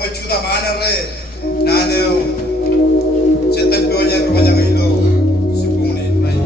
wachuda manare nanu setan doanya rumahnya kailo sipuni nai.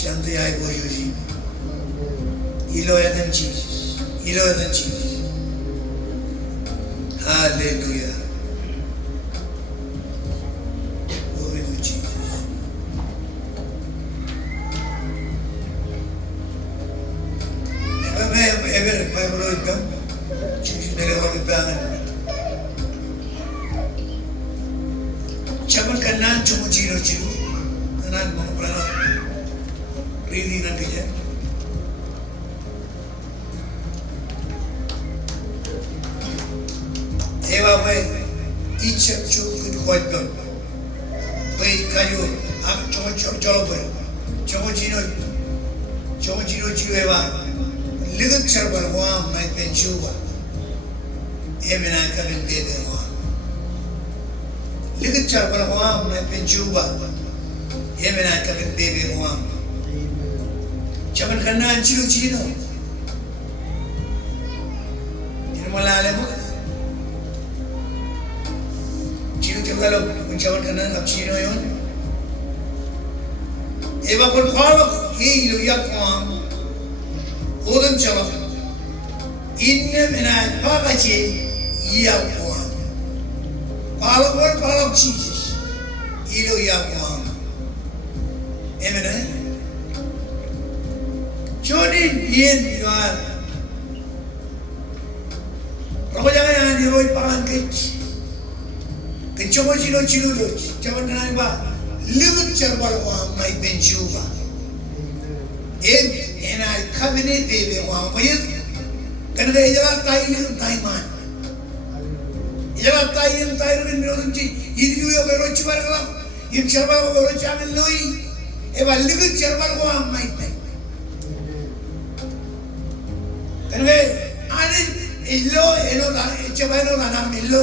Shantai Boyoji. Eloya than Jesus. Eloya than Jesus. Hallelujah. Glory to Jesus. Ever Bible will come. Jesus never will be banned. Chaman kanan chumuchino chiru. Kanan mga prana. Really nanti ya. Ewa bay ichak chukun kuatkan. Bay kayu am cholo bay. Chumuchino chiru ewa. Ligat charbal wam may penshuba. Emina kabin bebe wam. Ligat charbal wam may penshuba. Emina kabin bebe wam. Chaman kanan chiru chino. Malala mo. Chiru chakalo kung chaman kanan ab chino yon. Eba kung kawak ilo yak wam. Odam chava inne mena pagache yakwan palak Jesus ilo yakwan emena chonin bien diwan rokojangan yang diroi pangan kecoba chilo do chaman kanani ba ligut charbal wa mai benchuba and I covenant baby wang bayit kan ga ijala tayi man ijala tayi rin rin ji idu yo bero chibar kala im charbal bero chamen loi e balligu charbal wang mai pai kan ga ani illo eno da chabano da nam illo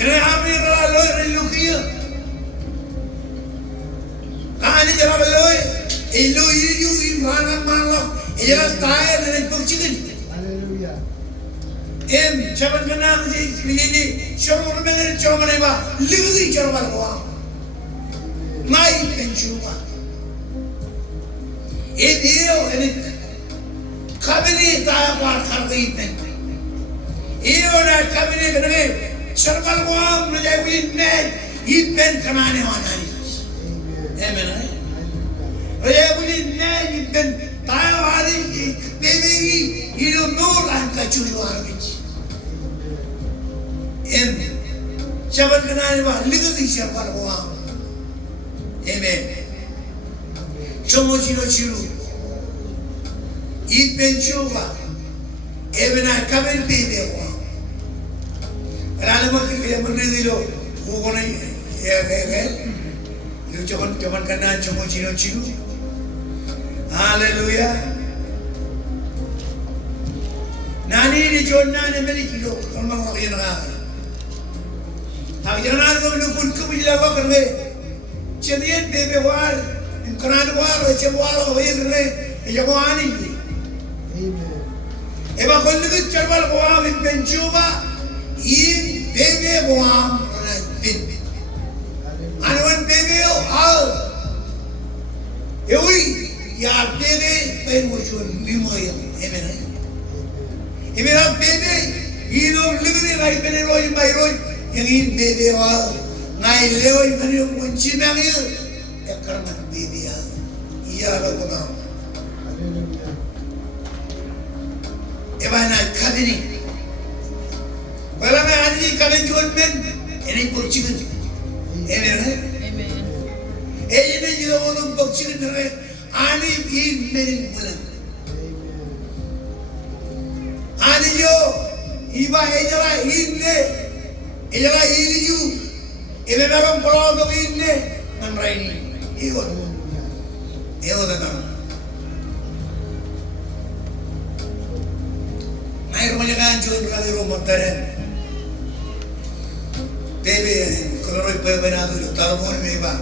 kan ga amri kala loi rin lukiya Ani jara beloi, elo iu mana, ela tayo na nagpagsigan. Hallelujah. Chaman kana ni shomo na choma na ba, ligi choma ko. Mai penchuba. Dio ene kabini tayo par khardi pen. Io na kabini kana choma ko na jai bin ne Ipen kamane wanani. Amen. Raya buli nai ben tayo hari baby ilo no ran ka chulo arich. Amen. Chaban kanani ba ligu di chaban ko. Amen. Chomo chilo chilu. Ipen chuba. Amen I kaben baby ko. Rala makil dilo ko na Juon kanan chomo chino chiru. Hallelujah. Nani ni Juon nani meli kilo kalmang makiyan nga. Ang jangan ko lupun ko bilawa karwe. Chedian bebe war, kanan war, chewala ko yegre. Iyako ani. Amen. Eba ko lugut charbal ko am penchuba. In bebe ko am bin. Anuan bebe al. Ewi ya bebe pen wuchun mimoya. Amen. Amen. Bebe ilo ligni rai pen roi mai roi yang in bebe al. Ngai leo imani kunci mangil. Ekarman bebe al. Iya ba ko na. Hallelujah. Eba na kabini. Wala na ani kabin Juon men. Ini kurcikan. Amen. Amen. Ini juga orang bercakap dengan ani ini bulan. Ani yo, iba ejala ini you. Ini dalam pulau tu ini namrai ini. Ikut datang. Naik rumahnya kan Juon kali rumah teren. Bebe, kalau bebe benar tu telepon beba.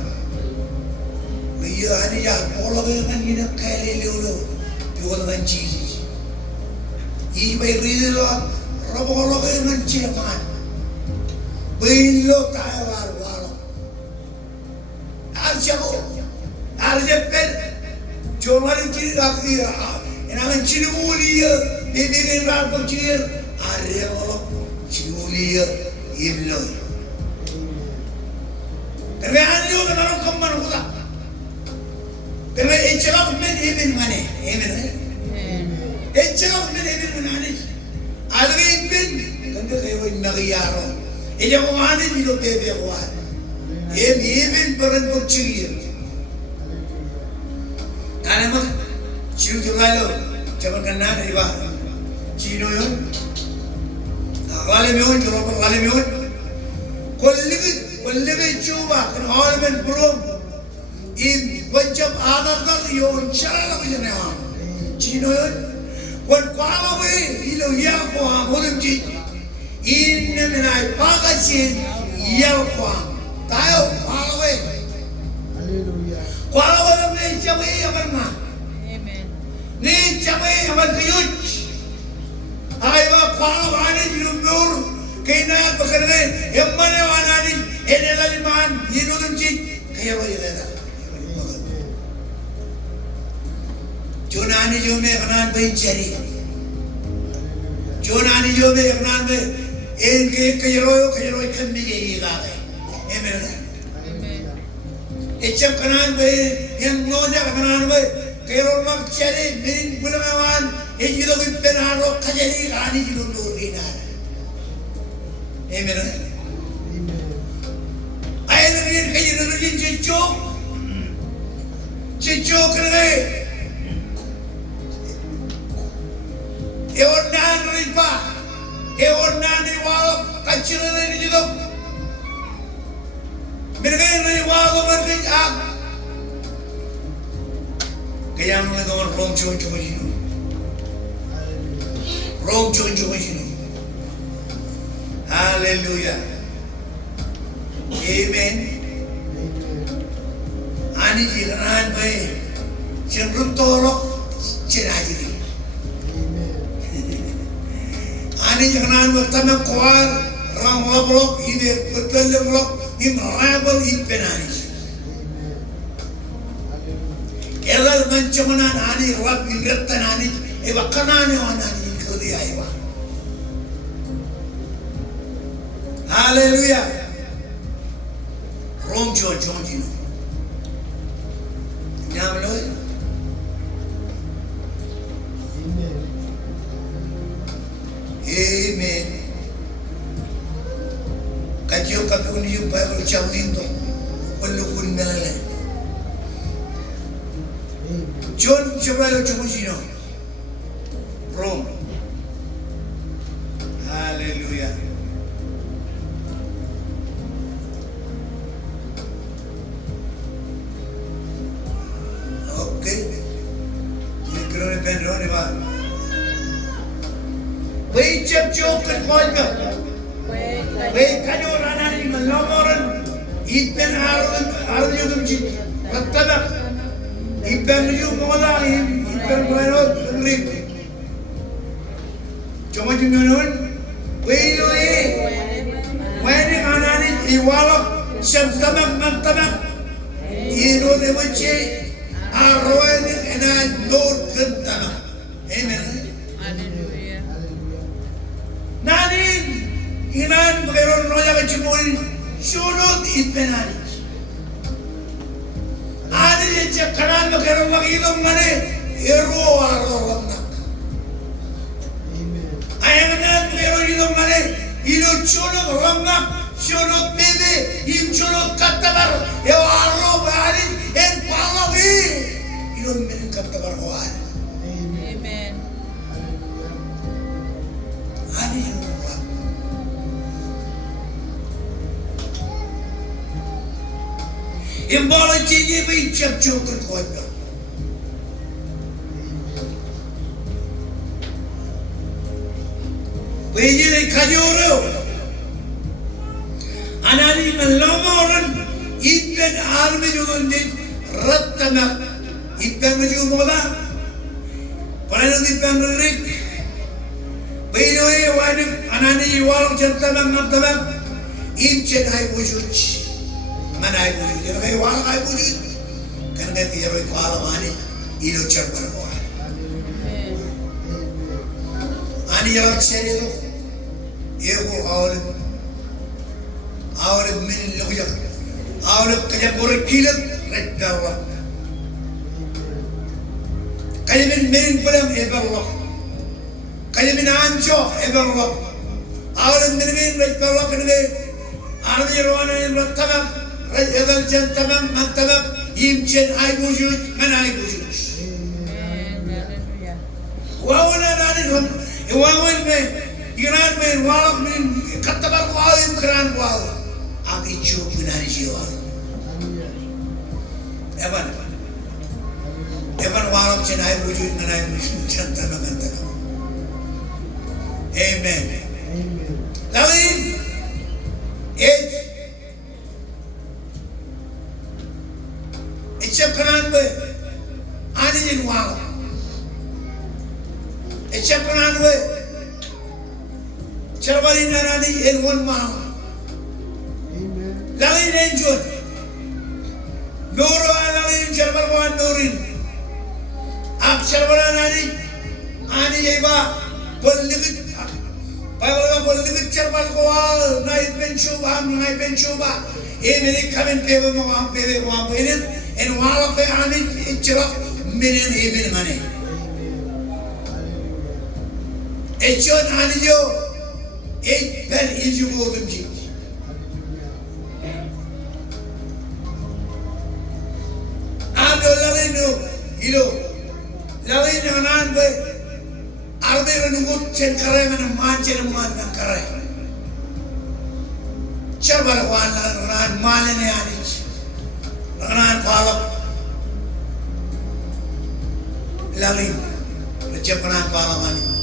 Iya, ani ya, pola kan ini kaya lelu, jual kan cheese. Ini beri lo, pola kan cepat. Beri lo tahu walau. Arjago, Juon waring ciri rakti enangan ciri mulia bebek rakti ciri area orang ciri mulia ibnu. Tapi ane juga orang kamar kuda. Tapi echelak men ibn mana? Ibn. Echelak men ibn mana Anij? Ada ibn kan dia kayak nagiyaro. Ejak mana bilo bebek kuat. Ibn berentuk ciri. Karena mak cium juga lo, jangan kena dari bawah. Cino yo, kalau meon coba kalau meon, kollega coba kan orang men belum, ini wajib anak dar yo cara lagi ni ham. Cino yo, kalau ilo ya ko ham, boleh cik, ini menai pagasin ya ko ham, tahu kalau Hallelujah. kalau ni cabai aman mah, ni cabai aman kuyuj. Ayah kalau ane belum ber, kena bekerja, yang mana ane ini lagi man, ini tu cik, kaya apa yang ada. Juon ane juon me kanan bencari, Juon ane juon me kanan be, kaya roy kan ni jadi lagi, amen. Ecam kanan be, yang noja kanan be, kaya orang cari, min bulan ini juga Ipen harus kajari Anij juga lurin ada. Amen. Ayat ini kajari lurin cicok kerana. Eornan riba, eornan riwalap kacir ini juga. Mereka riwalap mereka. Kaya mereka orang rongcong cuma ini. Rong Juon sini. Hallelujah. Amen. Anij kanan baik. Cenderung torok cenajiri. Anij kanan bertanam kuar rang blok ini betul blok ini rival Ipen Anij. Elal mencumanan Anij rap ingretan Anij. Eva kanan yang Anij. Hallelujah. Rome Juon Jino. Nyam loy. Amen. Kajiyo kapun yung Bible chawin to. Kulukun melale. Juon Juon Jino. Rome. Hallelujah. Okay. Mikro ni pen ni ba? Wei cep kan kau ka. Wei kanyo rana ni malamoran. Ipen harun yung cik. Ratabak. Ipen yung mola ipen koinot rip. Cuma jumlah wei lo wei ni kanani iwalok tabak. Ino de macam arwah ni kena dor kentana. Amen. Hallelujah. Nani inan beron roja kecimuri surut Ipen Anij. Anij je kanan beron lagi itu mana ero arwah. Ayam nan beron itu mana ilo surut rangap surut bebe im surut katabar eo arwah Anij en palawi ilo menen katabar hoar. Amen. Anij Imbola ciji bi cep cukur koiba. Beji le kajoro. Anani melomoran Ipen army jugon di rattana Ipen jugola. Paano Ipen rik? Beji le wani anani walong centabang nabtabang Ipen hai wujud. Mana ai wujud, kalau kau wala ai wujud, kan kau tiada orang wala mana, ilo charbal ko. Amen. Ani yarak seri to. Ego awal min loyak. Awal kaya bore kilat red dawa. Kaya min pulam eberlo. Kaya min anjo eberlo. Awal min red dawa kene. Army roana in ratabam. Red edal jan tamam man tamam. Imchen ay bujud man ay bujud. Hallelujah. Wawna nani ram. Wawan me. Iran me walak min katabar ko awim kran ko aw. Aki chup nani Juon. Evan walak chen ay bujud man ay bujud jan tamam man tamam. Amen. Lalin. Echep kanan be. Anij in walak. Echep kanan be. Charbali nanani in one mile. Lalin enjoy. Noro lalin charbal wan norin. Ab charbala nani. Ani jeba. Bolligit. Bible bolligit charbal ko al. Na Ipen chuba am na Ipen chuba. Emeni kamen peve mo am penet. En walak be ani chirap minen eben mane. Echon ani yo. Ben iyici buldum ki. Ando lalino ilo lalino anan be arbe renungut chen kare mana man chen man dan kare. Charbal wan ran malene Anij ran palak lalin recep ran palak Anij.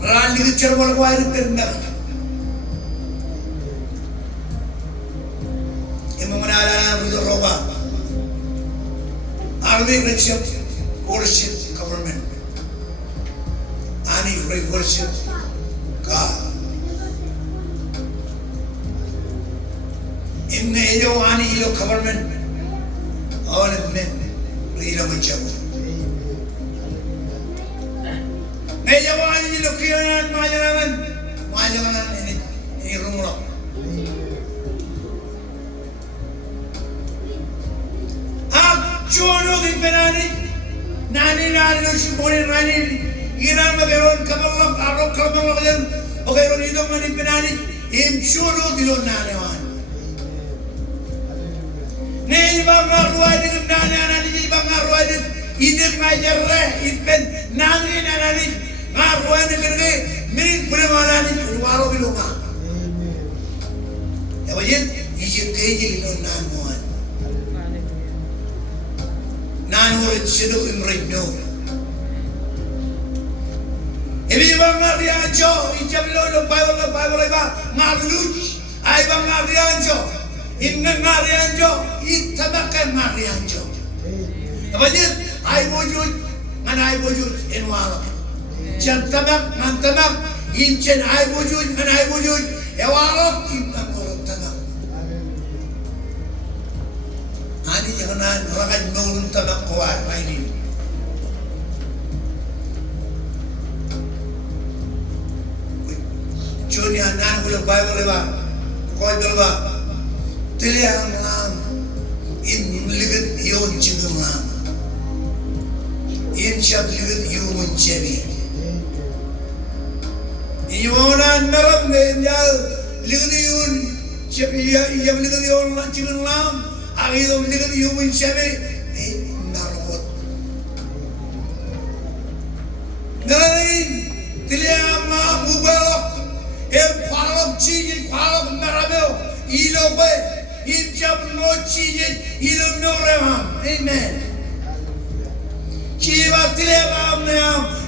Ran lihat charbal ko ay rendah. Imam Nala Roba. Army worship government. Anij worship God. Inne yo Anij yo government. All men rila mencabu. Mejawan ini lukian majalan ini rumah. Juon di penani, nani lo sibori nani, Iran magayon kabalak arok kabalak yan, magayon ito man di penani, Juon di lo nani wan. Nei bang arway di nani anani bang arway di idem ngajarre Ipen nani nani. Arway di kerja mirin punemanani waro bilunga. Ya bajen ijib keji lo nani wan. Nan urut seduk imrejno. Ibi bang arianjo, ijab lo Bible ba ngaluj. Ay bang arianjo, inna arianjo, itabakan arianjo. Abajit ay bojud, man ay bojud inwala. Jam tabak, man tabak, inchen ay bojud, man ay bojud, ewala inna urut tabak. Ani jangan rakan nurun tabak kuat lain. Joni anak gula Bible leba, kau leba, teliang lam, in ligat yon cingam lam, in siap ligat yon cebi. Iyonan meram menjal ligat yon cebi ia ligat yon cingam lam. Agido ligat yung sabi narot. Nalain tiliang mga bubalok palok chijin palok marabel ilo be imjab no chijin ilo no reham. Amen. Chiva tiliang am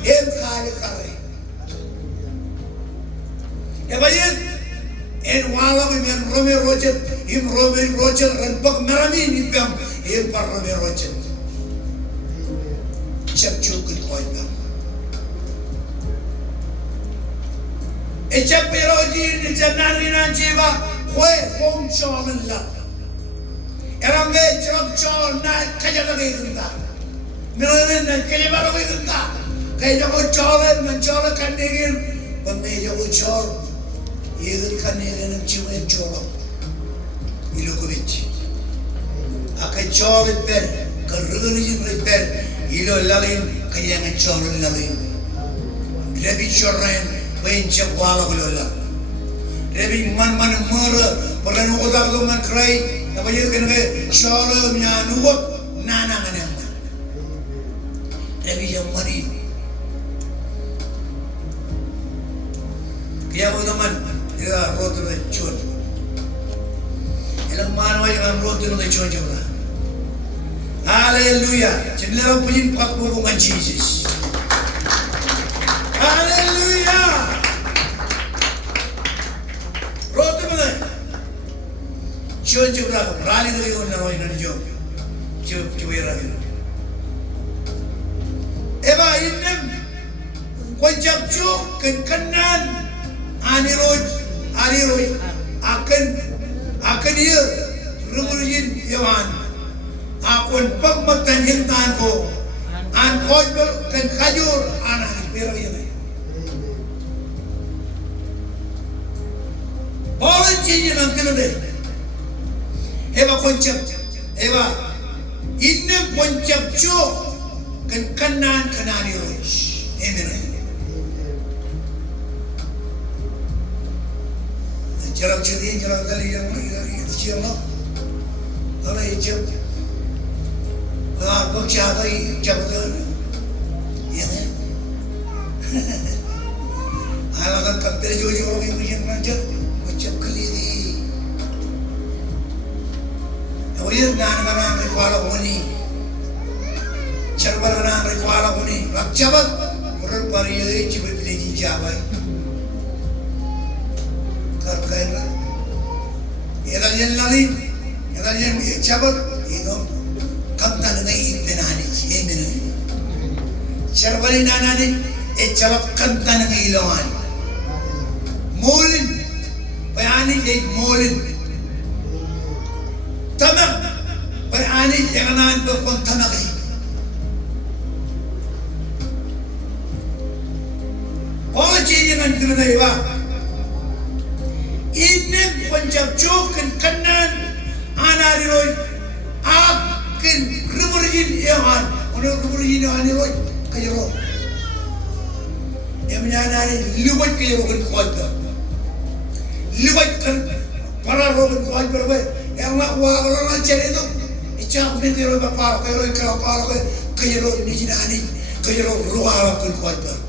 kali kare. Ebayet en walau imen Rome Roger, im Rome Roger renbak merami nipam, im par Rome Roger. Cep cukut koi bang. Cep peroji ni janan ina jiwa, kue hong shomen la. Erambe chol na kaya lagi gunda. Milan na kaya baru gunda. Kaya jago chol kan degin. Bambe jago chol. Yegun kan degin ciuman chol. Ilo kubich. Akai chol ipen. Kerujin ipen. Ilo lalin kaya ngan chol lalin. Rebi choren benjak wala kulola. Rebi man mura. Perlu utak tu man cry. Apa je kena syara menyanuat nana mana. Tapi yang mari. Dia teman dia rotu le Juon. Elang mana yang rotu le Juon juga. Hallelujah. Jadi orang punya pak hubungan Jesus. Hallelujah. Rotu mana? Juon juga rally dari orang orang Juon. Cuba lagi. Eva ini kuncap cuk kenan Anij akan dia rumurjin Juon akun pembetan hintan ko an kojbel kan kajur Anij berang ini. Boleh cincin nanti nanti. Eva kuncap Eva ini kuncap cuk kanan Anij. Amen. Jalan ciri jalan kali yang itu siapa? Kalau hijau, berjaga jaga, ya kan? Alam kapal jauh orang yang punya macam macam keliri. Awalnya nana rekuala honi, cerbar nana rekuala honi, rakjabat orang pariai cibat lagi jabai. Karena Edajen lain, edajen cabat, itu kantan dengan Ipen Anij, Amen. Cerbali nana ni, cabat kantan dengan Ilohan. Molin, bayani jadi molin. Tamak, bayani jangan berkon tamak. All change dengan kita ni bah. Ini pencap jokin kanan Anij akan rumurjin Juon. Orang rumurjin Juon ni roy kaya roy. Yang menyadari luwat kaya roy kuatnya. Luwat kan para roy kuat berbaik. Yang nak orang cari tu, icap ni kaya roy berpar kaya roy kalau kaya roy ni jadi Anij kaya roy ruah kan kuatnya.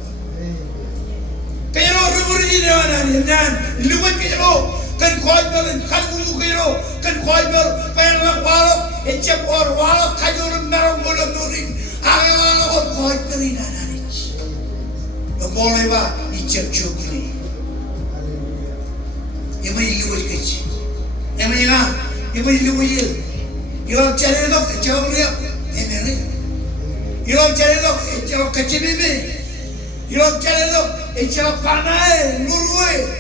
Kaya roy rumurjin Juon ni jangan luwat kaya roy. Kan kuatbel, kan ulu kiro, kan kuatbel, pengen walok, ecap or walok, kajur merong mulut nurin, ayah walok kuatbelin Anij. Boleh bah, ecap cukri. Yang mana ilu kecil, yang mana ilu kecil, yang cari dok, ecap liap, ini, yang cari dok, ecap kecil ini, yang cari dok, ecap panai, lurue.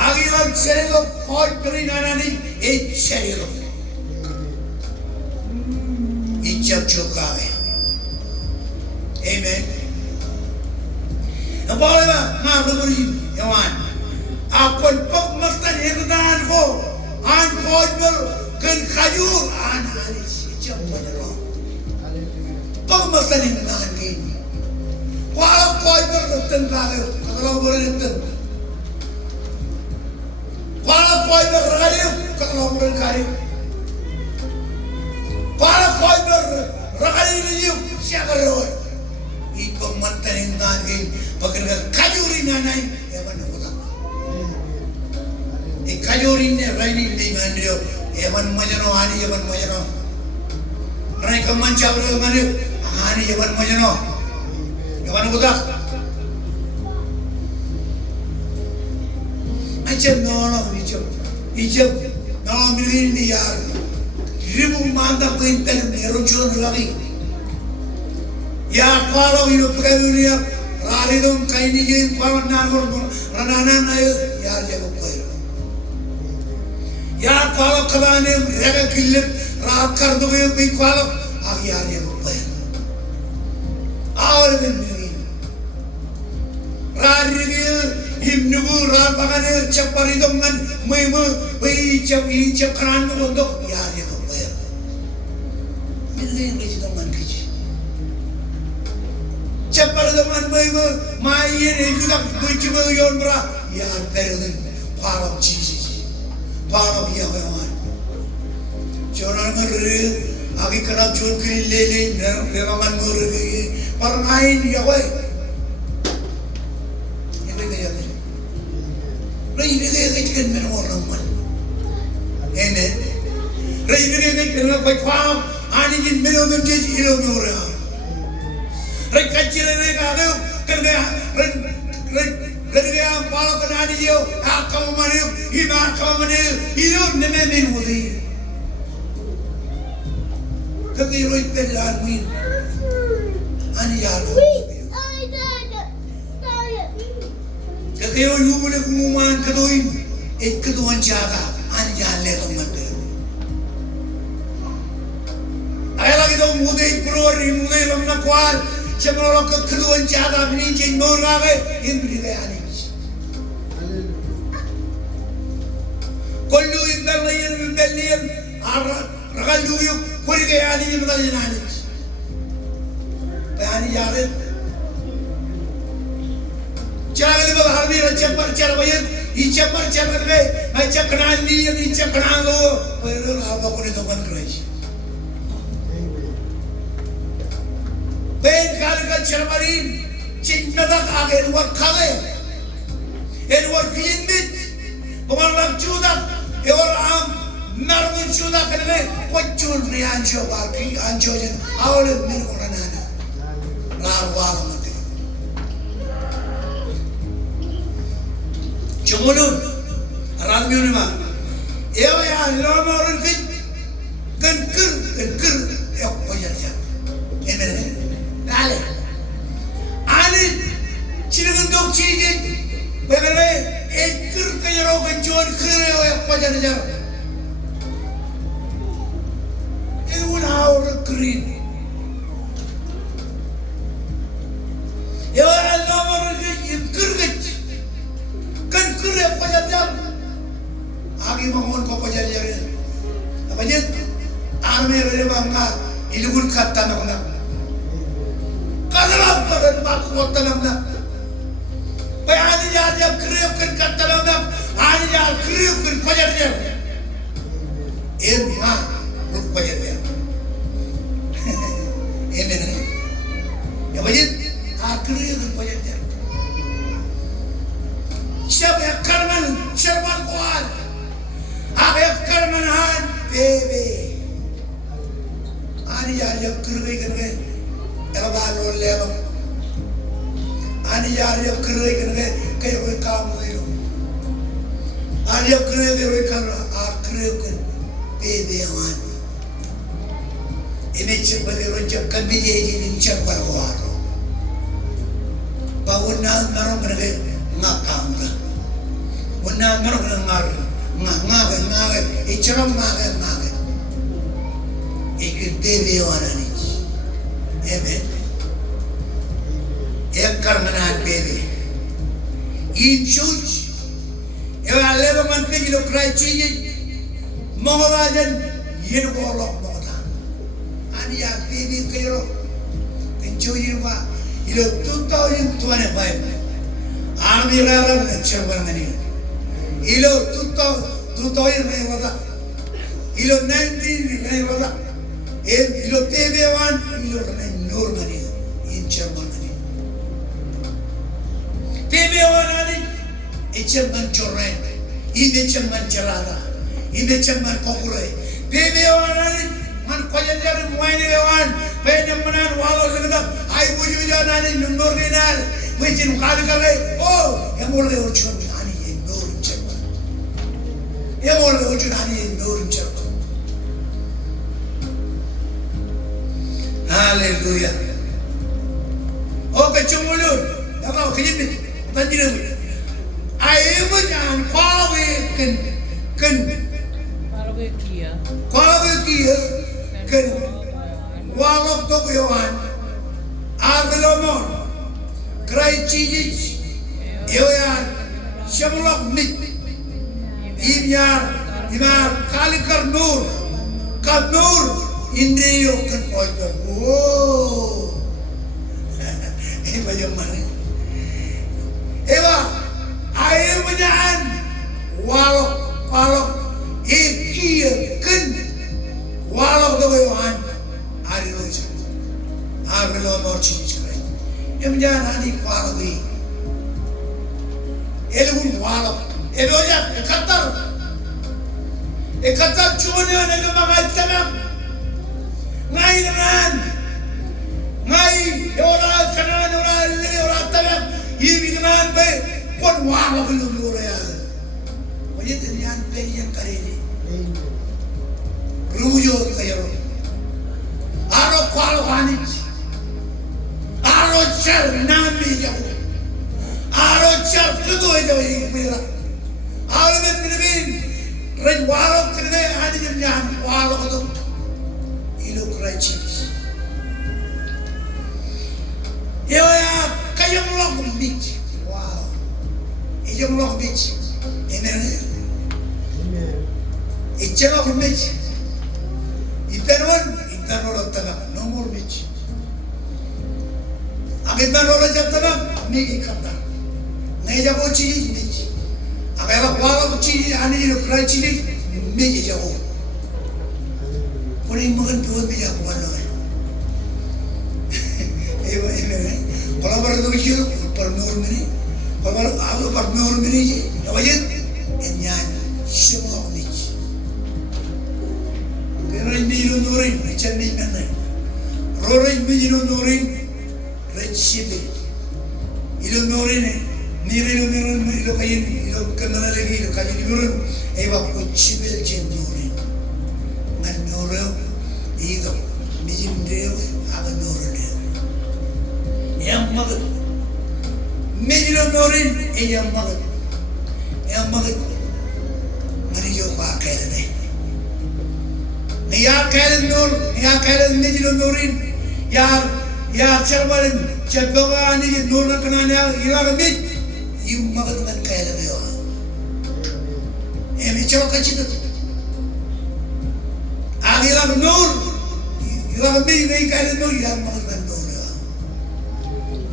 Agilan serelo koi peri nanani serelo. Icap cukai. Amen. Boleh bah, maaf rumurjin Juon. Akun pok mastan hirdan ko, an koi ber ken kajur Anij icap mana? Pok mastan hirdan gini. Kalau koi ber tentang kalau berenten. Kalau koi berkayu, kalau berkayu. Kalau koi berkayu ni siapa roy? Ibu mantan intan pakai kajurin nanai, ya mana bukan? Kajurin ni raini dengan dia, ya mana majano ani, ya mana majano. Raini keman cabur keman ani, ya mana majano, ya mana bukan? Ijab no mirin ni yar ribu manda pintar merujon lagi ya kalau itu pekerjaan rari dong kain ini kawan nangor ranana naik yar jago kau ya kalau kalane mereka kilip Raat kar do be kwalo agyar ye bupai. Aur ben meri. Raat rigil himnugu raat bagane chapari dongan memu be chap kran mo do yar ye bupai. Meri ngi dongan kiji. Chapari dongan memu mai ye juga kuchibu yon bra yar perden parok chiji. Parok yawan. Joran ngeri agi kena Juon kiri lele lewangan ngeri parmain ya wei ya wei ya wei rai rege kan men orang man amen rai rege kan koi kwam ani jin meno men je ilo ngora rai kachire ne ka ga kan ga rai am palo kan ani yo akam mane ina akam mane ilo ne men wudi Kaki roi pelan win, Anij alo. Kaki roi lumule kumuman kadoin, kaduan jaga, Anij ale kamande. Ay lagi dong mudai prori mudai lamna kwal, cemolok kaduan jaga mini jen morage, imbri le Anij. Kollu imbal layan imbalian, ragal yuyuk. Kuri ke Anij madalin Anij. Anij yarin. Jangan lupa harbi rancapar cara bayar. Icapar cara kerja. Macam kenan ni, icap kenan lo. Baru apa pun itu kan kerja. Ben kali kan cara marin. Cinta tak agak luar kale. Luar kiinbit. Pemarlang judak. Orang Narun sudah kerana kucul ni anjo bagi anjo jen awal mir korana narwar mati. Communal ramai ni mah. Ewa ya lama orang kenkir ek pajar jam. Amen. Kale. Anij cina kentok cije. Bagaimana ekir kejaro kenjuan kere ek pajar jam. Our green. Ya Allah orang kerja, kan kerja pajar. Agi mahon ko pajar jari. Apa je? Arme rere bangga, ilugun kata nak. Kadalam kadan bak kota nak. Bayani jadi kerja kan kata nak. Ani jadi kerja kan pajar jari. Emma ruk pajar jari. Amen. Ya bajet, akhirnya itu bajetnya. Siapa yang karman, siapa kuat, apa yang karmanan, bebe. Anij yang kerja, elbalu lewat. Anij yang kerja, kayak kamu itu. Anij yang kerja, akhirnya bebe aman. Ini cepat diruncak kami jadi cepat waro. Bangunan marong mereka ngakam dah. Bangunan marong ngak. Icaram ngak. Ikut bebe orang ini. Amen. Ekar menahan bebe. Insuj. Ewa leva mantik lo kerajin. Mengawajan yen golok. Ya baby kayo enjoy ba ilo 2025 ami rara na chabar ngani ilo 2000 na wada ilo 19 na wada ilo tebe1 ilo na nur ngani in chabar ngani tebe1 ani echaman chorren inde chaman charada inde chaman kokure tebe1 ani man kwajan jari muaini lewan penam menan walau legenda ai buju janani nundur dinar wajin kali kali oh yang mulai ucun ani yang nur cepat yang mulai ucun ani yang nur cepat haleluya oh kecumulun dah kau kejepit tadi lagi ai bujan kwawe ken kia ken walok to Juon Arvelomon Krai Chiji Yoyan Shamlok Mit Imar Kalikar Nur Kanur Indriyo kan poito. Oh, eba yang mana? Eba air menyan walok ikia kan walok tu Juon hari roja Arvelo morci cakap. Emjan ani walok ni. Elun walok. Eloja Ekatar Juon ni nama item. Ngai dengan ngai orang kanan orang lele orang tabak ini dengan be kon wang belum orang macam tu ni an perian kari ni rujo kaya ro aro kwal Anij aro char nami jauh aro char kedua jauh ini mera aro ben red walok kedua Anij ni an walok tu ilo krachis yo ya kayo mlog beach wow iyo mlog beach amen ichelo beach Ipen ro taga no more beach agitan ro jatana ni ikata nei jabo chi beach agala wala chi ani ilo krachis ni jabo Orang makan tuan meja aku mana? Kalau baru tu kecil, pernur ni. Kalau aku pernur ni je, apa je? Enyan, semua ni. Orang ni nurin, macam ni mana? Orang ni nurin, recibir. Ilo nurin ni, ilo kain, ilo kenal lagi, ilo kain nurin. Eba recibir je nurin. Nurul, itu mijin dew, aga nurul dew. Yang magat, mijin nurin, yang magat, mari jo pakai ni. Niya kailan nur, niya kailan mijin nurin, ya cerbalin, cerbaga ni nur na kananya, ilaga mij, yung magat kan kailan dew. Emi cakap kacit. Ilang nur, ilang may kailan nur, ilang mga nur,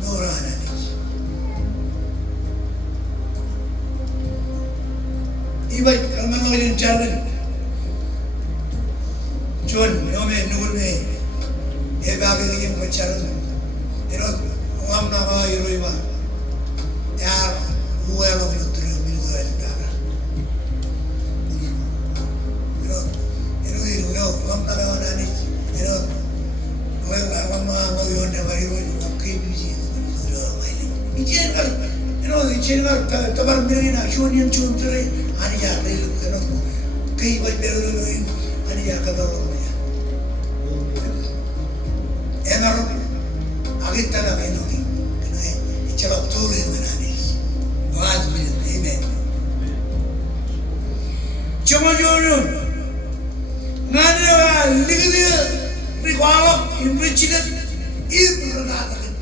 nur Anij. Iba kalau mana yang jalan, Juon, yome nur me, bagi yang berjalan, erot orang nama iba, yar, huel orang itu huel darah. Orang tak ada orang ni, orang mau yon dah beri orang KBC, Ijen kan, tabar miri nak Juon yang Juon tu ni, Anij ada lu, kei buat beru lu, Anij ada orang ni. Enar, agak tak ada ni, celok tu ni mana ni, wajib ni, amen. Cuma Juon. Nada ligdia riwalok imrichidat ibradakan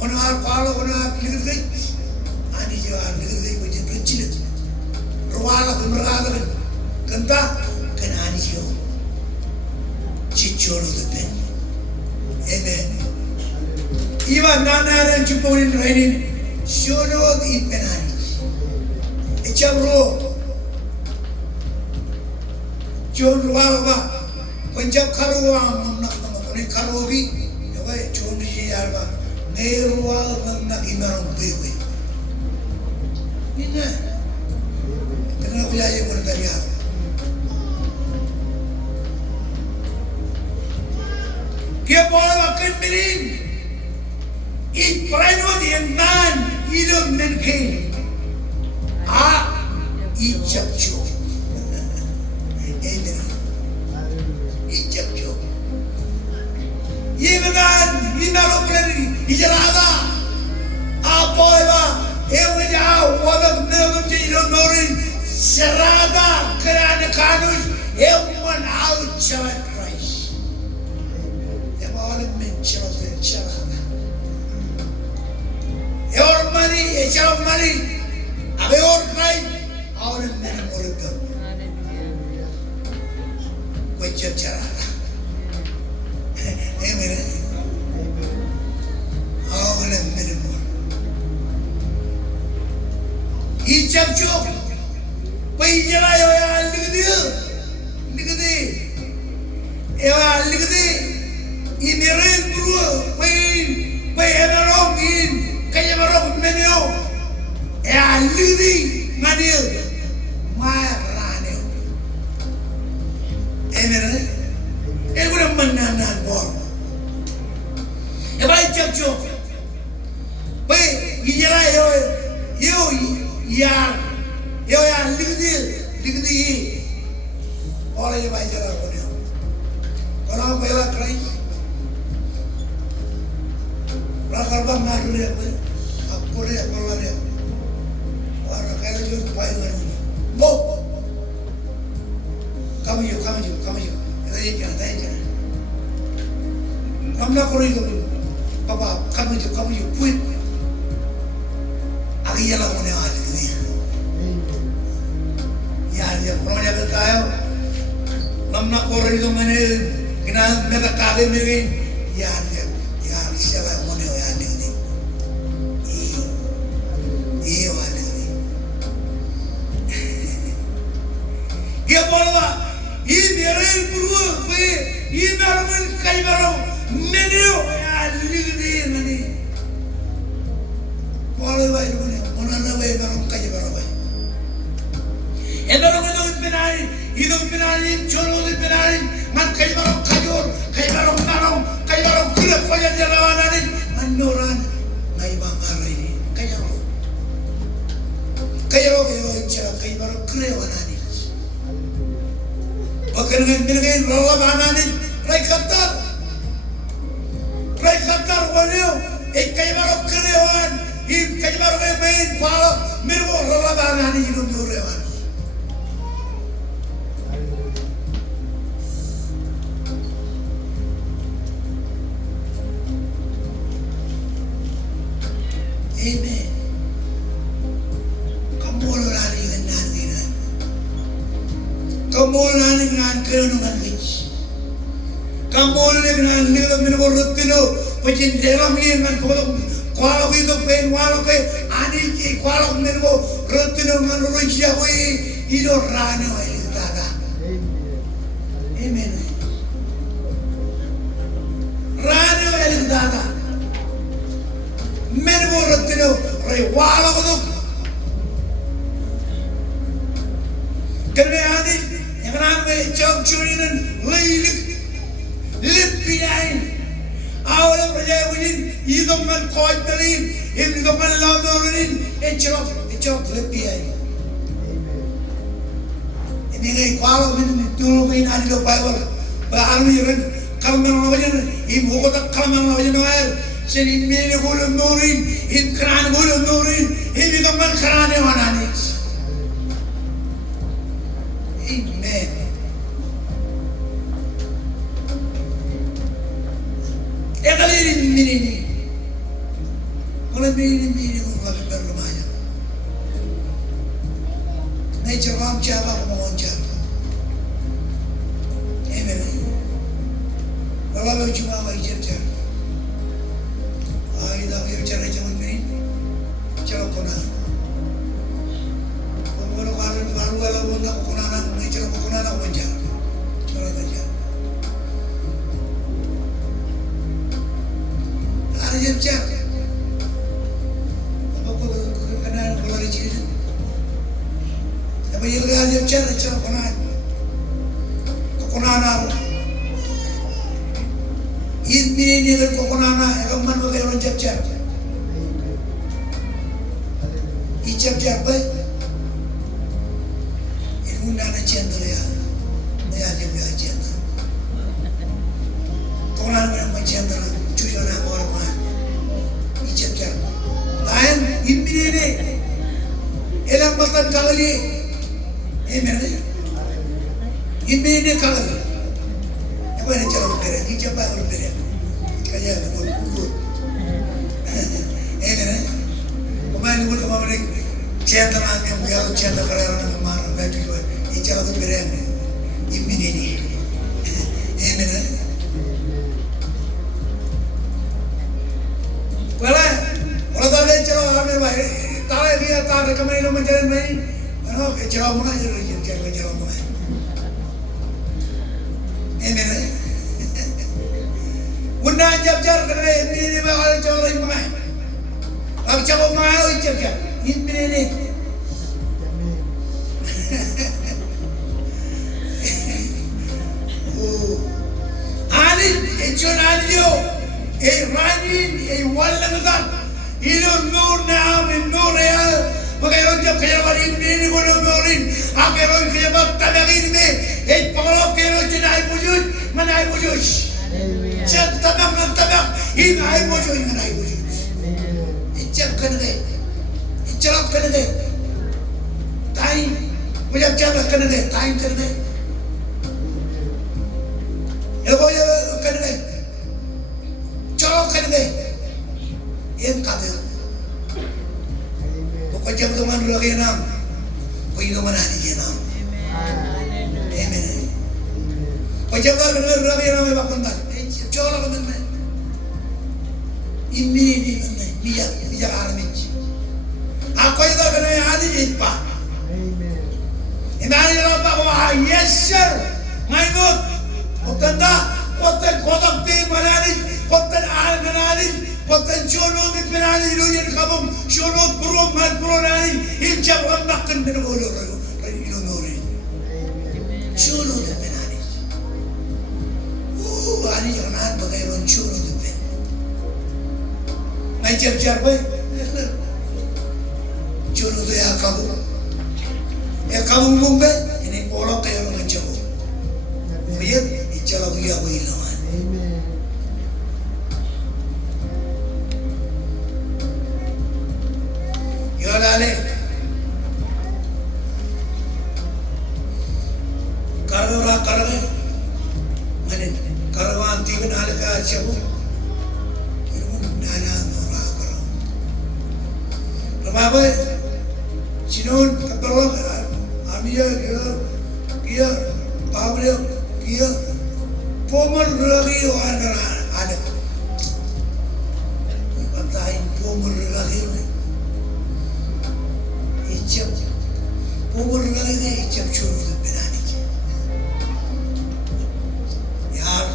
onar palo onar ligdia Anij jalan ligdia macam richidat riwalok ibradakan kenta kan Anij yo ciccolo depen amen iba nana yang ciporin rainin shono Ipen Anij echabro Juon ruang apa? Punjab karuang nak ni karubi, apa? Juon ni apa? Neruang nak imarong bewe. Ini, kenapa belajar pun dari aku? Dia boleh makan mirin. Ipen yang nan hidup menken. Ijab Juon. Ijab Juon. Ye benar, ina lokal ijarada. Apa eba? Ewa jauh, wadah nenum jadi norin serada kerana kanus Everyone out shall Christ. They all men shall be shall. Your money, your money. Your Christ, all men more them. With your child. Amen. All men more. Each of you. Pai jala yo ya ligdi yo ligdi inirel buru pai emerong in kaya merong menyo ya ligdi ngadil ma rane emere e gura manana bor e bai chapcho pai jala yo ya yo ya ligdi orang yang baca lagu ni orang bela kerai rakar bang ngadu dia apa dia keluar dia orang kaya juga baik ngadu bo kamu juga kita jangan kamu nak korang itu papa kamu juga puit agi jalan mana ada ni ya orang yang bertahu, nampak orang itu mana kena mereka kali ni, ya siapa mana yang ni, iya mana ni, dia boleh, ini real buru, ini baru kaya baru, mana yang ni, boleh baik mana baru kaya baru. Enggak orang itu penari, colo itu penari, man kaya barang kajor, kaya barang narong, kaya barang kulit faya jalanan ini, manoran, ngai bangar ini, kaya cara kaya barang kulewanan ini. Bahkan dengan ralabanan ini, rai katar wanyo, kaya barang kulewan, kaya barang main kuala, mirwo ralabanan ini hidup jurewan. Amen. Kamu lari dengan kamu lari dengan kerungan lich. Kamu lari dengan minum rutino, macam dalam ni dengan kalau itu pen walau ke Anij kalau minum rutino dengan rusia itu rano ini kata. Amen. Rano ini kata. Men orang tu rai walau tu, kerana Anij yang ramai jauh curian lebih lain. Awal perjalanan ini hidup man kau beliin, hidup man lawan jauh lebih lain. Ini ni kalau mình dulu main ada di Bible, baharu ni kan kalau mana lawan ibu kota kalau mana lawan air. Jadi mini gulung nurin, keran gulung nurin, ini teman keran yang mana ni? Amen. Kali ini, kalau mini gulung berlumanya. Nature ram siapa mau siapa? Amen. Kalau cuma wajar siapa? Ida bicara jangan main, cakap kona. Kalau baru bunda kona nak, cakap kona nak wajar, cakap wajar. Ada jam. Apa kau kenal bola rejil? Apa yang ada jam cakap kona nak. Ini ni kalau kokonana, kalau mana bagi orang cap. Icap baik. Ini muna na cendol ya, ni aja biar cendol. Kokonana mana cendol, cuci orang orang mana. Icap. Lain ini ni, elang batan kali, mana? Immediate color. I'm going to tell you, you jump out of bed. Kaya good. Amen. Kumain ko kami ng chanta namin yung gaya chanta karera ng mga beto ko. Ichara ko bere. Immediate. Amen. Wala talaga ichara kami ba? Tara dia tara kami naman dyan may ano ichara mo nga yung ichara mo nga. Amen. Una jab-jar karena ini bakal coba yang mana? Kalau coba mau jab-jar, ini. Anij, Juon Anij, Ranin, Wallangan, ilo nur naam, nur real. Magkaroon jab kaya balik ini ko nurin. Akeron kaya magtabagin me. Pangalaw kaya ay bujud, manay bujud. Chat tabak, ini ay bujud, manay bujud. Icap kanade, icap kanade. Time, mujab jab kanade, time kanade. Elaboy kanade, chalok kanade. Yang kata. Pokoknya teman lagi nam, kau teman hari nam. Amen. Pokoknya kalau lagi nam bakal coba kan mana? Ini dia armij. Aku itu kena hari itu. Ini hari apa? Wah, yes sir. My God. Kotak ping mana ni? Kotak al mana ni? Kotak Juon di penani luar kabum. Juon pro nani. Ini jawab nakkan dengan orang nuri. Juon di penani. Anij jangan bagai orang Juon di pen. Nai jab bay. Juon tu ya kabum mumbai. Ini polok kayak orang Jawa. Biar icara dia hilang. Yolale. Karena mana? Karawan tiga nalga siapa? Irun nana orang. Kenapa? Cinon keperluan Amia kia Pablo kia Pomer lagi orang ada. Katain Pomer lagi. Icap Pomer lagi ni icap Juon tu berani. Yar,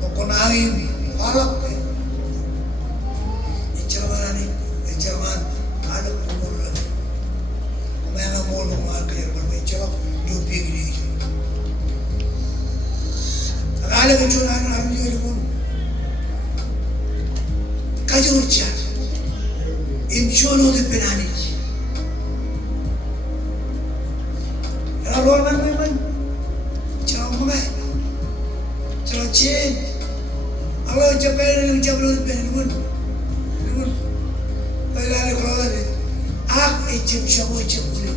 kokonain alak. Icap mana ni? Icap mana? Alak Pomer lagi. Mana mulu makir berbicak dupi gini. Agak kecuali orang itu pun kajurca. Juon di penani. Kalau orang memang cakap mana? Cakap cien. Allah cakap yang cakap di penani pun. Kalau ada, icip siapa icip kulit.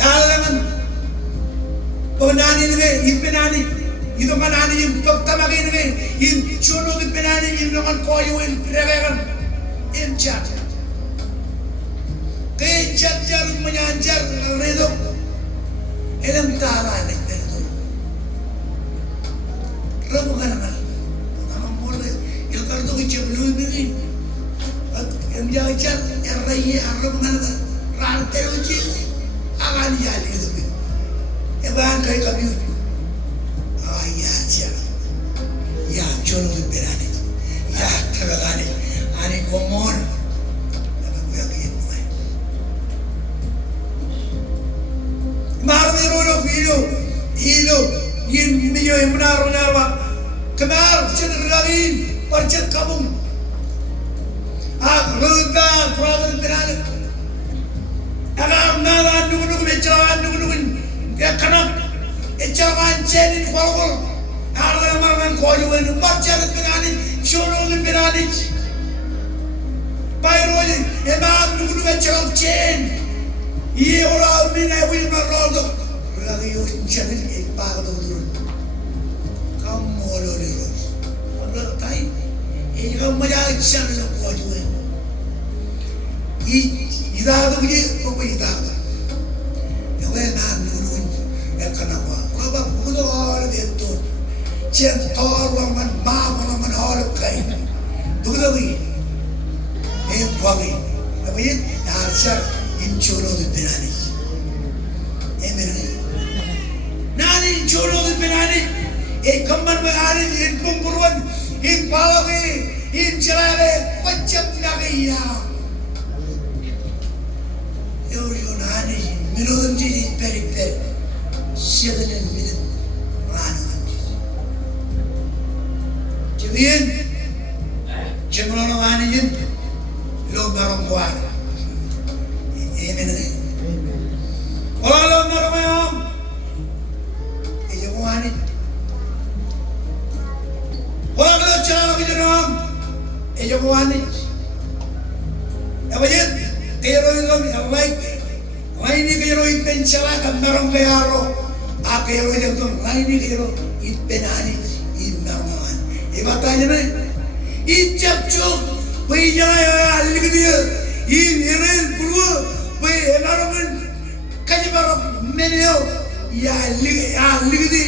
Kalau memang penani ni, penani. Itu mana ni? Pertama kali ni, Juon di penani ni dengan koyu yang reveran. Incar, kejar jarum menyanjar redo, elam tara ni redo. Rabu kan mana? Nama mula, ilkar tu kecil belum ni. Yang jajar, yang raya, rabu mana? Rante kecil, akan jadi itu. Yang bahan kaya kami. Ya Juon tu berani, ya teragani. Ani komor, apa gue yakin gue. Marmi rono ilo, yin miyo benar wa. Kemar cenderangin percet kabung. Ruda problem benar. Agam nala nunggu becawan nunggu ya kenap. Becawan cenin kolkol. Harga makan koyu ini percet benar. Juon benar. Bayroin, emang nunggu cakap chain, Ye ora mina we na rodo. Lagi yo channel ek bag do durun. Kam molo le ro. Wala tai. E kam maja channel ko juwe. Ida do ye ko ida. Yo na nurun ekana wa. Aba budo ala de to. Chen tor wa man ba man hol kai. Dudo wi. E kwagi. Aba ye archar in cholo de penani. Amen. Nani in cholo de penani. E kamban me ani in pumpuruan in palagi in chalale pacham nagaya. Yo nani minodam ji peri peri. 7 minutes ranu. Javian, Communal Anij, lo marong kuar. Amen. Wala lo marong ayam. Ijo ko Anij. Wala lo chala ko janam. Ijo ko Anij. Abayan, kayo lo like. Laini kayo Ipen chala kan marong kayaro. Kayo lo laini kayo Ipen Anij. Imarong. Ibatanya na. Ichapchok. Wai jaya aligdiya. Irel purwa. Wai enaraman. Kajibara menyo. Ya aligdi.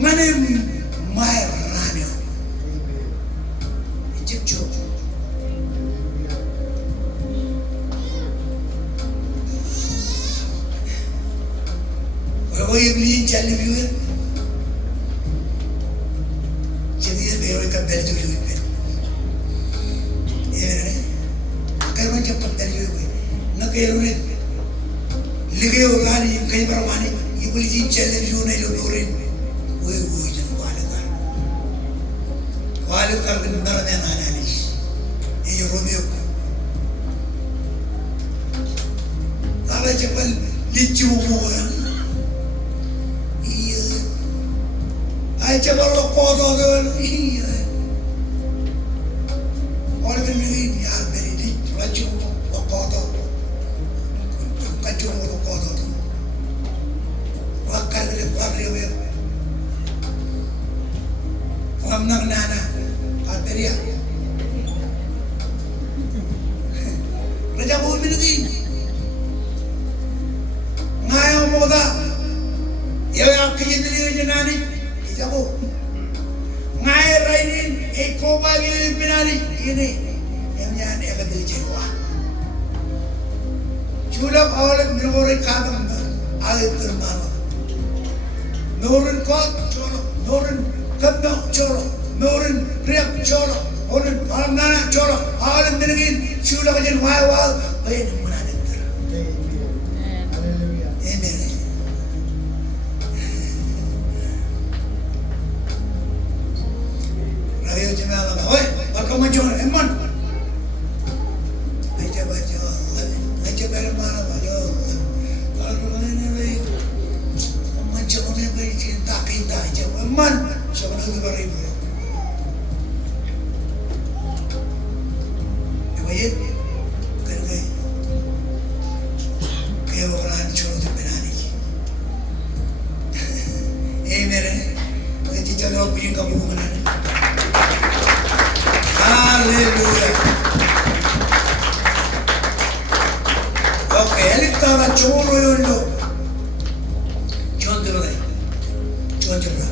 Manem mai ranyo. Ichapchok. Wai beli jali biwa. Yo ikan dari dulu Ipen. Kaya macam dari dulu. Nak kaya orang ligai orang ni kaya berapa ni? Ibu lihat jalan dulu ni lorin. Woi jangan kuala kar benar dan Anij. Ini Romeo. Kalau cepat licu orang. Ay cepat lo kodo tu. Orang ni yar beri di laju lo kodo. Kacau lo kodo tu. Wakar beri beri. Orang nana kateria. Raja bumi ni. Ngayo moda. Yang kejadian ni nani. Jabo, ngai rainin eko bagi penari ini yang nyan eka dili jewa. Chula awal minore kadam air termana. Noren kot cholo, noren kadam cholo, noren riak cholo, noren almana cholo. Awal minegin chula kajen wai bayi mana nentar. Amen. Ayo jemaah lah, oi, bakal macam emon. Aja mana baca. Kalau ni macam ni cinta aja emon. Siapa nak beribu? Baik, kaya orang cuma tu penani. Amen. Kita jangan pilih kamu mana. Hallelujah. Okay, eliktaga cholo yondo. Juon tero dai. Juon chapra.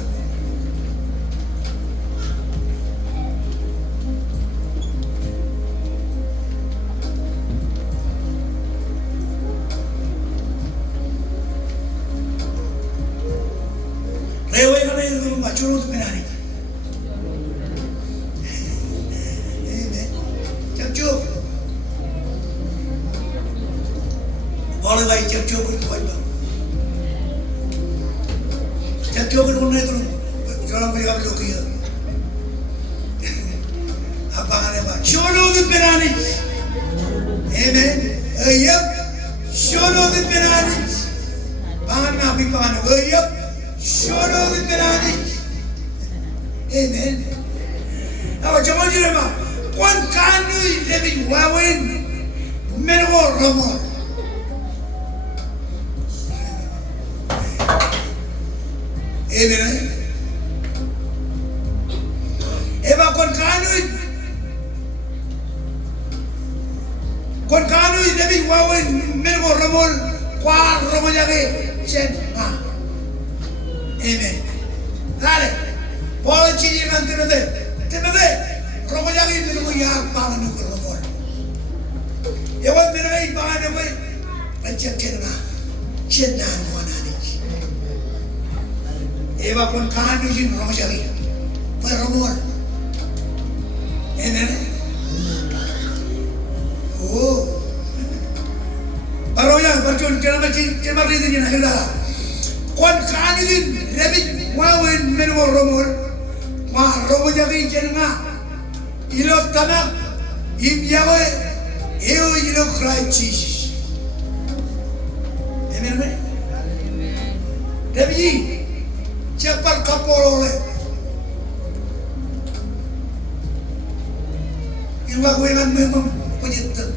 Rewe kana yondo machoro tu penani. Boleh baik jam-jam berkuat bang. Jam-jam berkuat itu, jangan berikan lokia. Apa kan apa? Shono di penani. Amen. Ayam. Shono di penani. Pangan nabi pangan. Ayam. Shono di penani. Amen. Apa jangan jadi apa? Kwan kanu lebih wawin. Menwar ramon. Amen. Eva kon kanu nabi wawe mengo ramol kwa romo jage chen ha. Amen. Dale. Polo chini kan temede romo jage mengo ya pa no ramol. Ewa menai pa no we pancet chenna chenna wanani. Eva kon kanu jin romo jage pa ramol. Amen. Oh, baru yang berjuang cuma itu je nak ada. Kon kanin lebih wawen menwar romol, wah romol jadi jenga. Ilo tanah, imjawe, ilo cry cheese. Amen. Lebih cepat kapol oleh. Ilmu gue kan memang pujitu,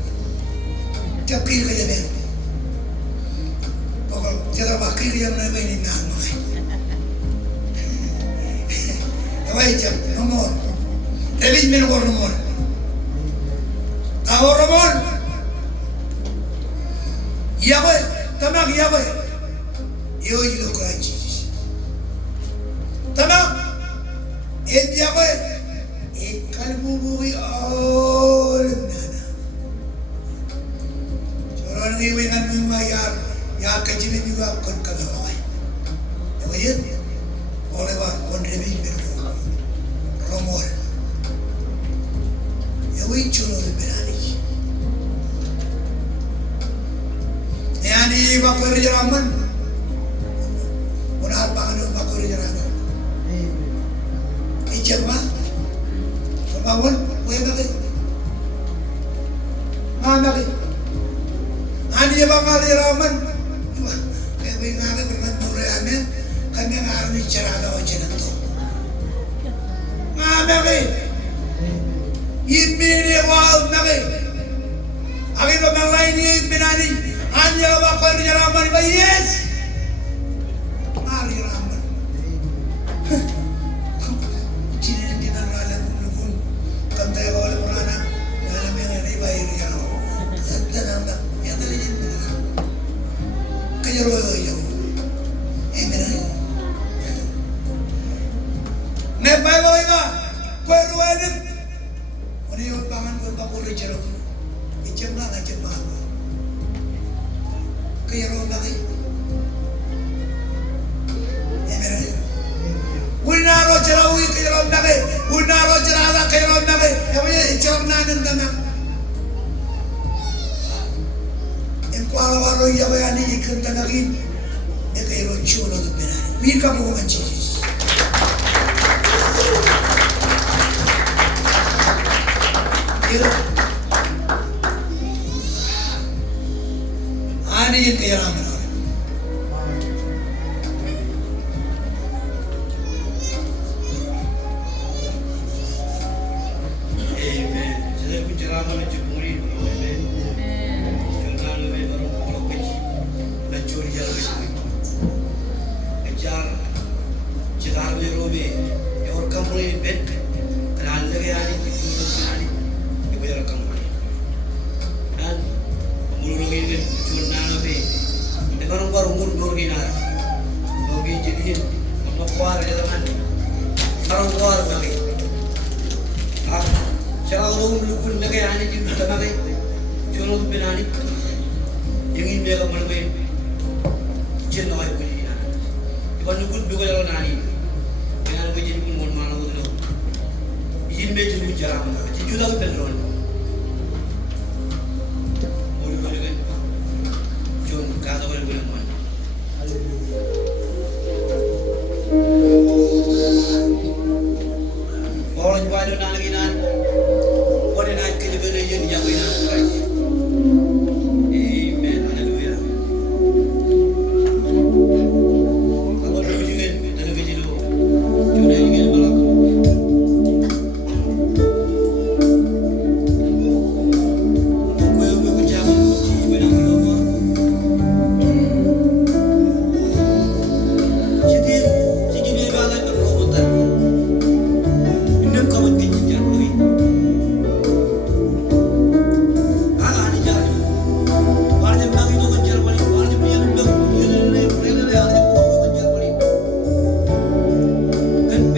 capil kerja ni. Pokok cara bakir yang nak ini nak mai. Awak jam nomor, lebih menor nomor. Tahu nomor? Ya we, tamak ya we. Yo ilo kerja. Tamak, ya we. Kalbu bui all nana. Orang ni dengan membayar, ya kecil juga kon kalawai. Awak oleh wah kon rebi beru, romor. Awak cuma berani. Yani bakor jeraman, orang pangan bakor jeraman. Ijab mah. Bangun, boleh tak? Mana ni? Anij bangal raman. Kami ngaji berkat murahnya, kami ngaji cerada macam itu. Mana ni? Ini ni wal ni. Agar bangal lain ni benani. Anij bangal raman, yes. Mari raman. Tentang oleh Quran, dalam yang ini baik dia. Tentang apa? Yang tadi ini. Kejaran itu. Ini. Nepai boleh tak? Kau ruan ni. Orang yang pangan kau bakul jeruk. Ijam nak ijam apa? Kejaran lagi. Ini. Unaro jerawi kejaran lagi. Unaro jerala kejaran lagi. Yang punya jam nanen tanah. Kuala waro ya bayani ikan tanah ini. Dia kejaran cuma tu benar. Mereka bukan jenis. Kira. Anij yang kejaran mana?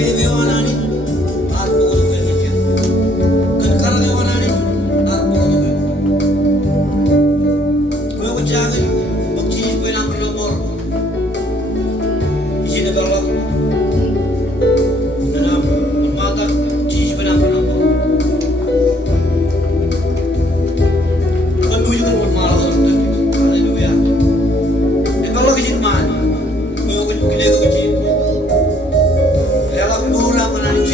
bebewanani at polo kaya. Kan karagawanani at polo kaya. Kaya ko jangan magchis ko ng promor. Isi na balak. Anam mata chis ko ng promor. Kan tujuh kan malah kan. Haleluya. Kalau kecil man, kau kecil kecil, lelak murah menarik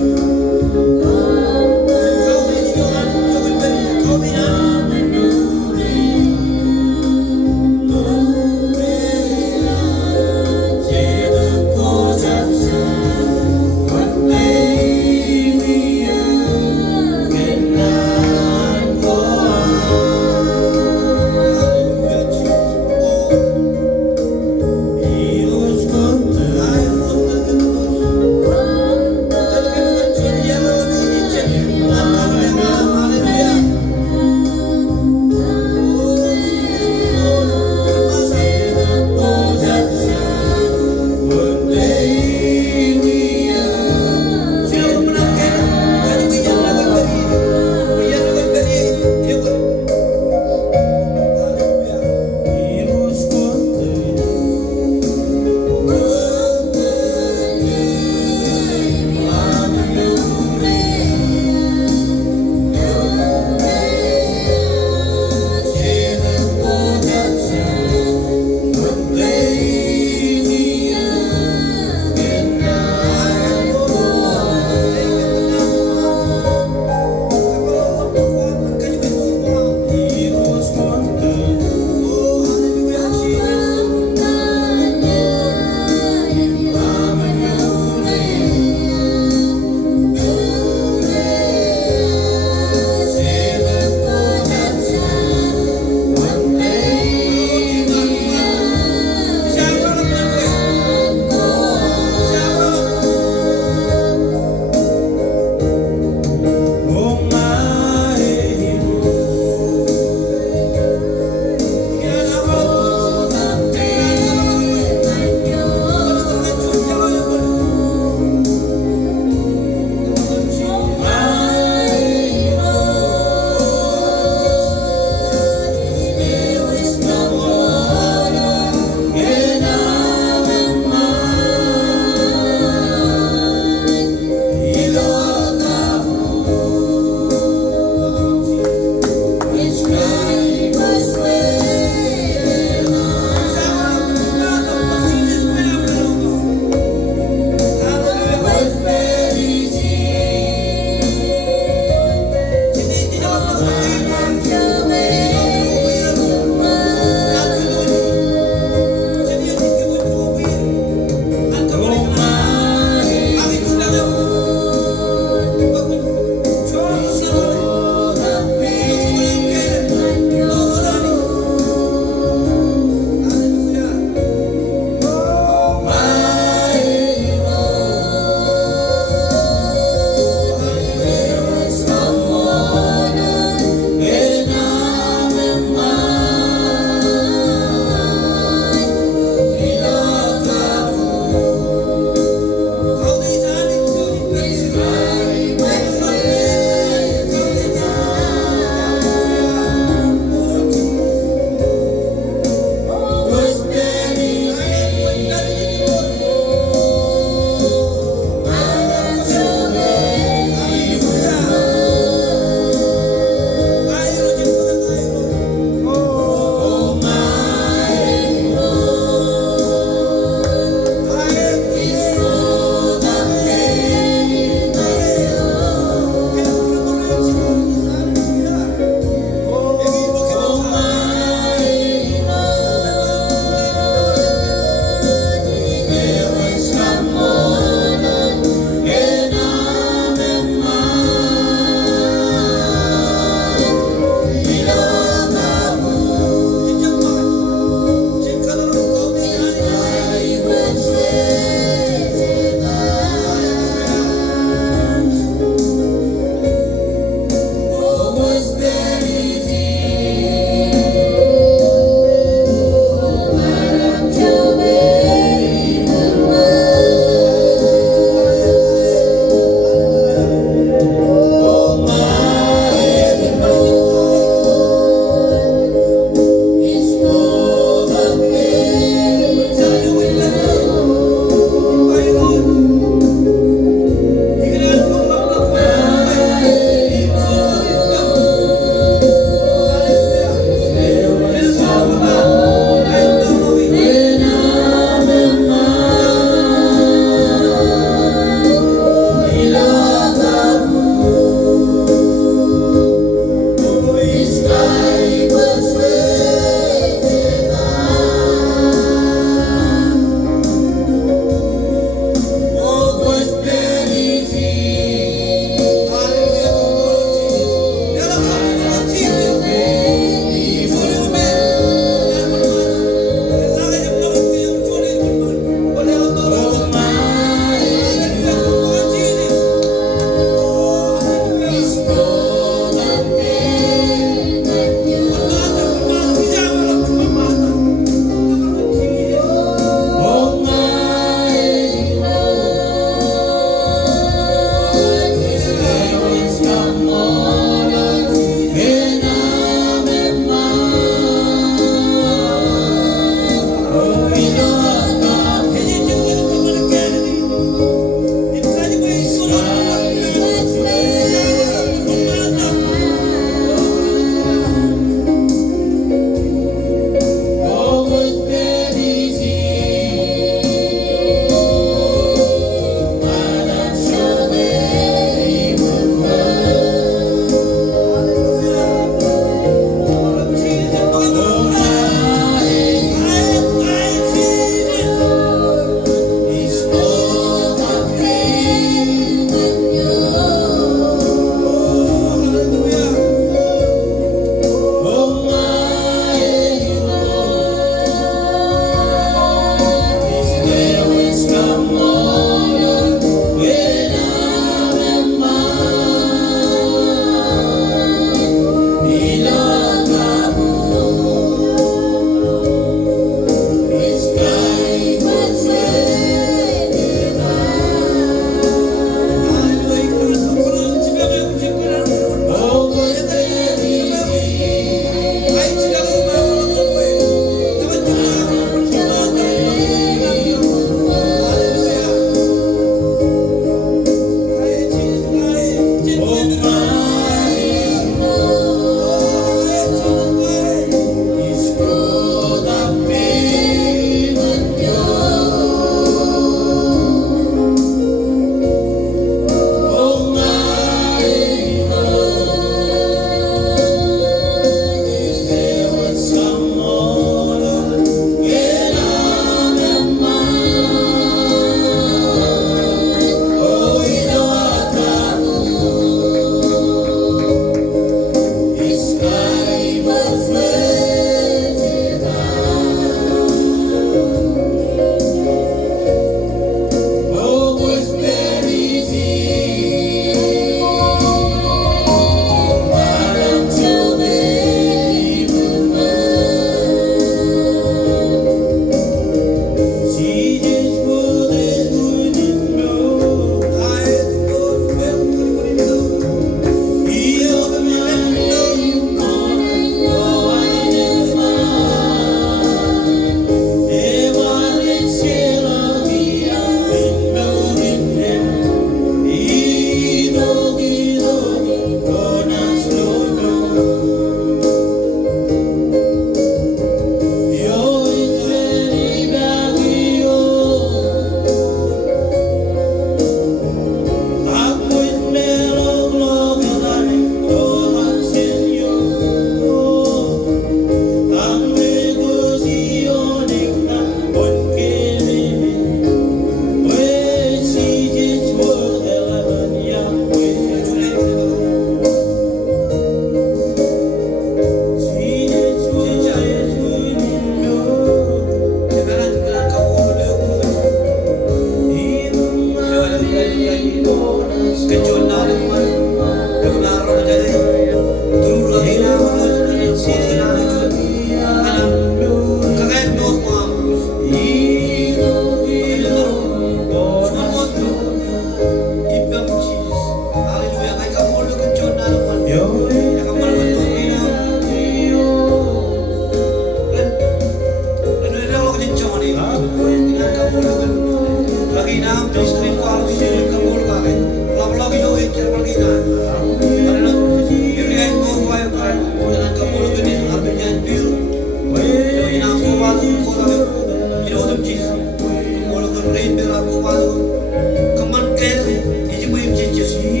Jesus.